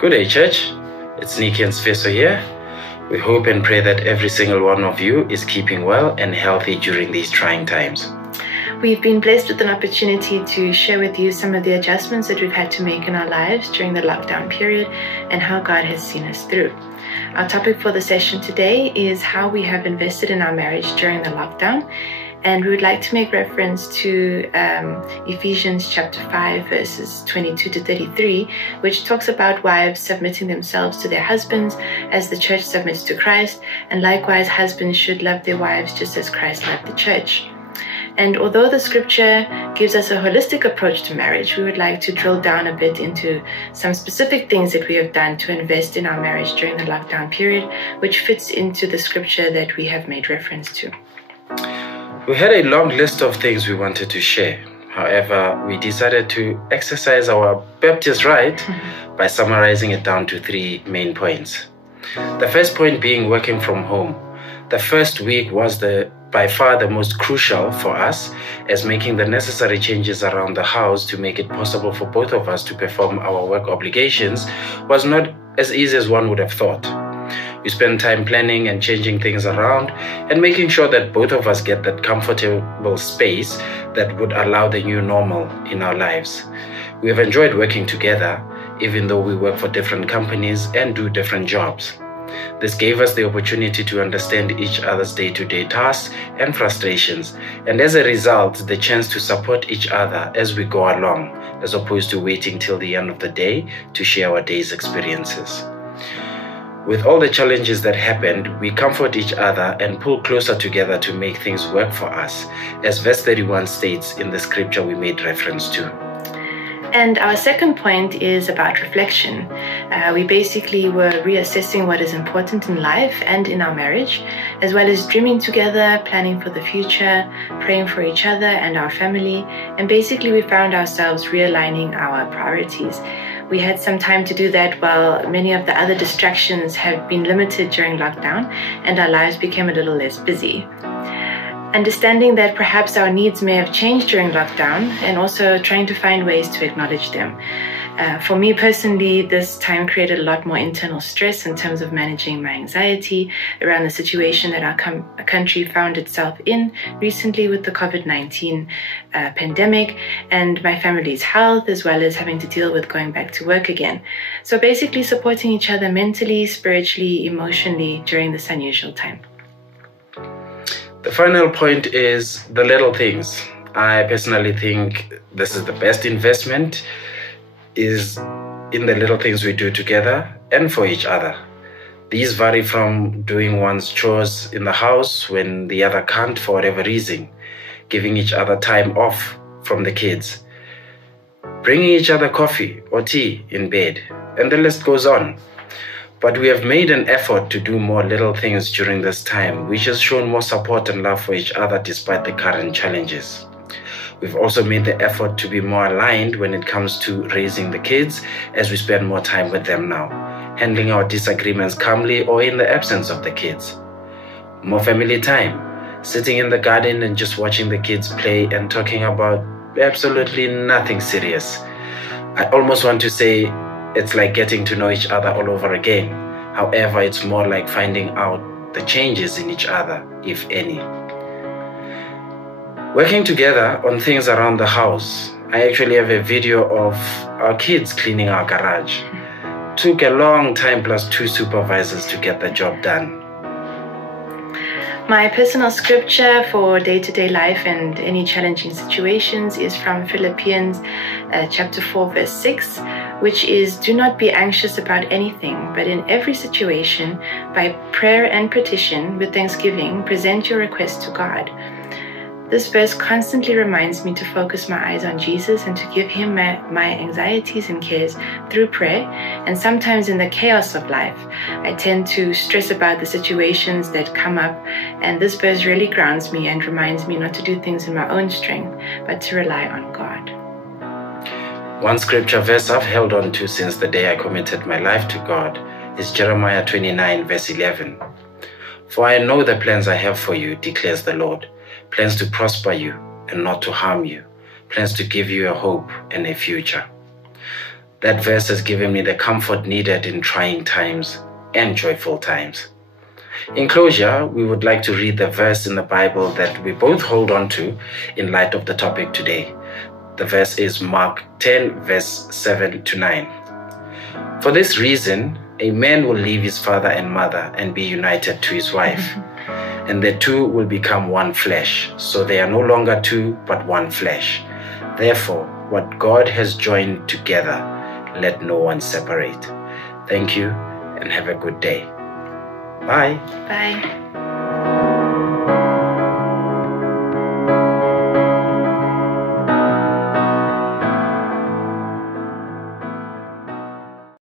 Good day, church. It's Nikki and Sfeso here. We hope and pray that every single one of you is keeping well and healthy during these trying times. We've been blessed with an opportunity to share with you some of the adjustments that we've had to make in our lives during the lockdown period and how God has seen us through. Our topic for the session today is how we have invested in our marriage during the lockdown. And we would like to make reference to Ephesians chapter 5, verses 22 to 33, which talks about wives submitting themselves to their husbands as the church submits to Christ, and likewise husbands should love their wives just as Christ loved the church. And although the scripture gives us a holistic approach to marriage, we would like to drill down a bit into some specific things that we have done to invest in our marriage during the lockdown period, which fits into the scripture that we have made reference to. We had a long list of things we wanted to share. However, we decided to exercise our Baptist right by summarizing it down to 3 main points. The first point being working from home. The first week was by far the most crucial for us, as making the necessary changes around the house to make it possible for both of us to perform our work obligations was not as easy as one would have thought. We spent time planning and changing things around and making sure that both of us get that comfortable space that would allow the new normal in our lives. We have enjoyed working together, even though we work for different companies and do different jobs. This gave us the opportunity to understand each other's day-to-day tasks and frustrations, and as a result, the chance to support each other as we go along, as opposed to waiting till the end of the day to share our day's experiences. With all the challenges that happened, we comfort each other and pull closer together to make things work for us, as verse 31 states in the scripture we made reference to. And our second point is about reflection. We basically were reassessing what is important in life and in our marriage, as well as dreaming together, planning for the future, praying for each other and our family, and basically we found ourselves realigning our priorities. We had some time to do that while many of the other distractions have been limited during lockdown and our lives became a little less busy. Understanding that perhaps our needs may have changed during lockdown and also trying to find ways to acknowledge them. For me personally, this time created a lot more internal stress in terms of managing my anxiety around the situation that our country found itself in recently with the COVID-19 pandemic and my family's health, as well as having to deal with going back to work again. So basically supporting each other mentally, spiritually, emotionally during this unusual time. The final point is the little things. I personally think this is the best investment is in the little things we do together and for each other. These vary from doing one's chores in the house when the other can't for whatever reason, giving each other time off from the kids, bringing each other coffee or tea in bed, and the list goes on. But we have made an effort to do more little things during this time, which has shown more support and love for each other despite the current challenges. We've also made the effort to be more aligned when it comes to raising the kids, as we spend more time with them now, handling our disagreements calmly or in the absence of the kids. More family time, sitting in the garden and just watching the kids play and talking about absolutely nothing serious. I almost want to say it's like getting to know each other all over again. However, it's more like finding out the changes in each other, if any. Working together on things around the house. I actually have a video of our kids cleaning our garage. Took a long time plus 2 supervisors to get the job done. My personal scripture for day-to-day life and any challenging situations is from Philippians chapter 4 verse 6, which is, "Do not be anxious about anything, but in every situation, by prayer and petition, with thanksgiving, present your requests to God." This verse constantly reminds me to focus my eyes on Jesus and to give him my anxieties and cares through prayer. And sometimes in the chaos of life, I tend to stress about the situations that come up. And this verse really grounds me and reminds me not to do things in my own strength, but to rely on God. One scripture verse I've held on to since the day I committed my life to God is Jeremiah 29 verse 11. "For I know the plans I have for you, declares the Lord, plans to prosper you and not to harm you, plans to give you a hope and a future." That verse has given me the comfort needed in trying times and joyful times. In closure, we would like to read the verse in the Bible that we both hold on to in light of the topic today. The verse is Mark 10, verse 7 to 9. For this reason, a man will leave his father and mother and be united to his wife, and the two will become one flesh. So they are no longer two, but one flesh. Therefore, what God has joined together, let no one separate. Thank you, and have a good day. Bye. Bye.